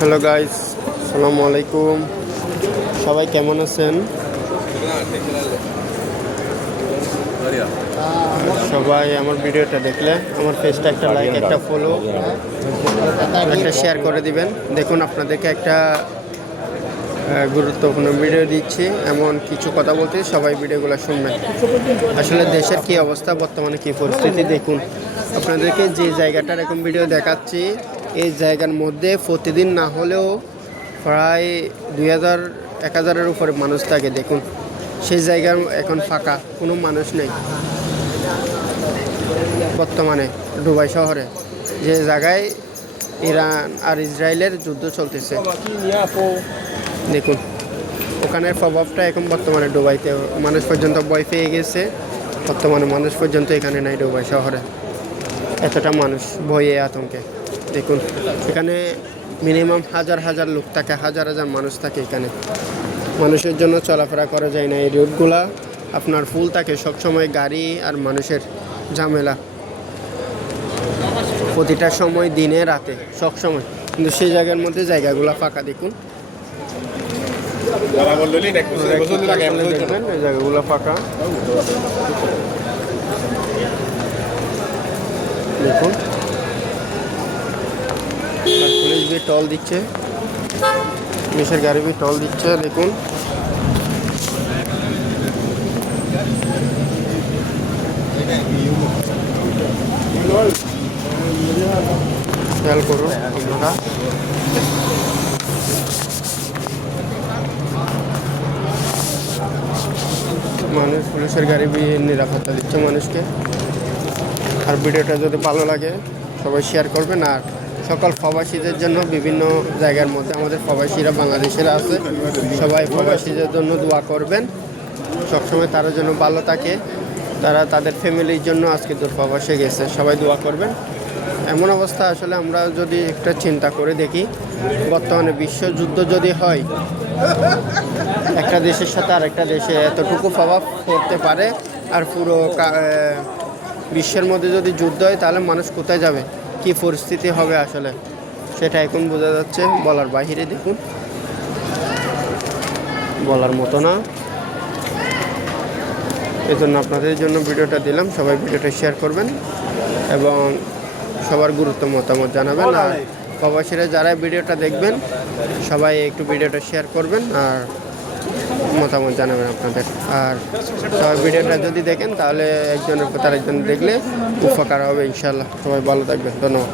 Hello guys, আসসালামু আলাইকুম। সবাই কেমন আছেন? সবাই আমার ভিডিওটা দেখলে আমার পেজটা একটা লাইক, একটা ফলো, একটা শেয়ার করে দিবেন। দেখুন, আপনাদেরকে একটা গুরুত্বপূর্ণ ভিডিও দিচ্ছি, এমন কিছু কথা বলতে সবাই ভিডিওগুলো শুনবেন। আসলে দেশের কি অবস্থা, বর্তমানে কি পরিস্থিতি দেখুন। আপনাদেরকে যে জায়গাটার এরকম ভিডিও দেখাচ্ছি, এই জায়গার মধ্যে প্রতিদিন না হলেও প্রায় 2000-1000-এর উপরে মানুষ থাকে। দেখুন, সেই জায়গা এখন ফাঁকা, কোনো মানুষ নেই বর্তমানে দুবাই শহরে, যে জায়গায় ইরান আর ইসরায়েলের যুদ্ধ চলতেছে। দেখুন, ওখানের প্রভাবটা এখন বর্তমানে দুবাইতে মানুষ পর্যন্ত ভয় পেয়ে গেছে। বর্তমানে মানুষ পর্যন্ত এখানে নাই দুবাই শহরে, এতটা মানুষ ভয়ে আতঙ্কে। দেখুন, এখানে মিনিমাম হাজার হাজার লোক থাকে, হাজার হাজার মানুষ থাকে এখানে। মানুষের জন্য চলাফেরা করা যায় না। এই রোডগুলা আপনার ফুল থাকে সবসময়, গাড়ি আর মানুষের ঝামেলা প্রতিটা সময়, দিনে রাতে সব সময়। কিন্তু সেই জায়গার মধ্যে জায়গাগুলো ফাঁকা। দেখুন, এই জায়গাগুলো ফাঁকা। দেখুন, পুলিশ भी टोल দিচ্ছে, পুলিশের গাড়ি भी टोल দিচ্ছে। দেখুন, খেয়াল করুন আপনারা। মানুষ, পুলিশের গাড়ি भी নিরাপত্তা দিচ্ছে মানুষকে। আর ভিডিওটা যদি ভালো লাগে সবাই শেয়ার করবেন। আর সকল প্রবাসীদের জন্য, বিভিন্ন জায়গার মধ্যে আমাদের প্রবাসীরা বাংলাদেশের আছে, সবাই প্রবাসীদের জন্য দোয়া করবেন। সবসময় তারা যেন ভালো থাকে, তারা তাদের ফ্যামিলির জন্য আজকে দূর প্রবাসে গেছে, সবাই দোয়া করবেন। এমন অবস্থা, আসলে আমরা যদি একটা চিন্তা করে দেখি, বর্তমানে বিশ্বযুদ্ধ যদি হয়, একটা দেশের সাথে আরেকটা দেশে এতটুকু প্রভাব পড়তে পারে। আর পুরো বিশ্বের মধ্যে যদি যুদ্ধ হয়, তাহলে মানুষ কোথায় যাবে, কি পরিস্থিতি হবে আসলে সেটা এখন বোঝা যাচ্ছে, বলার বাহিরে। দেখুন, বলার মতো না। এই জন্য আপনাদের জন্য ভিডিওটা দিলাম। সবাই ভিডিওটা শেয়ার করবেন এবং সবার গুরুত্ব মতামত জানাবেন। আর প্রবাসীরা যারা ভিডিওটা দেখবেন, সবাই একটু ভিডিওটা শেয়ার করবেন আর মতামত জানাবেন আপনাদের। আর সবাই ভিডিওটা যদি দেখেন, তাহলে একজনের পর আরেকজন দেখলে উপকার হবে ইনশাল্লাহ। সবাই ভালো থাকবেন, ধন্যবাদ।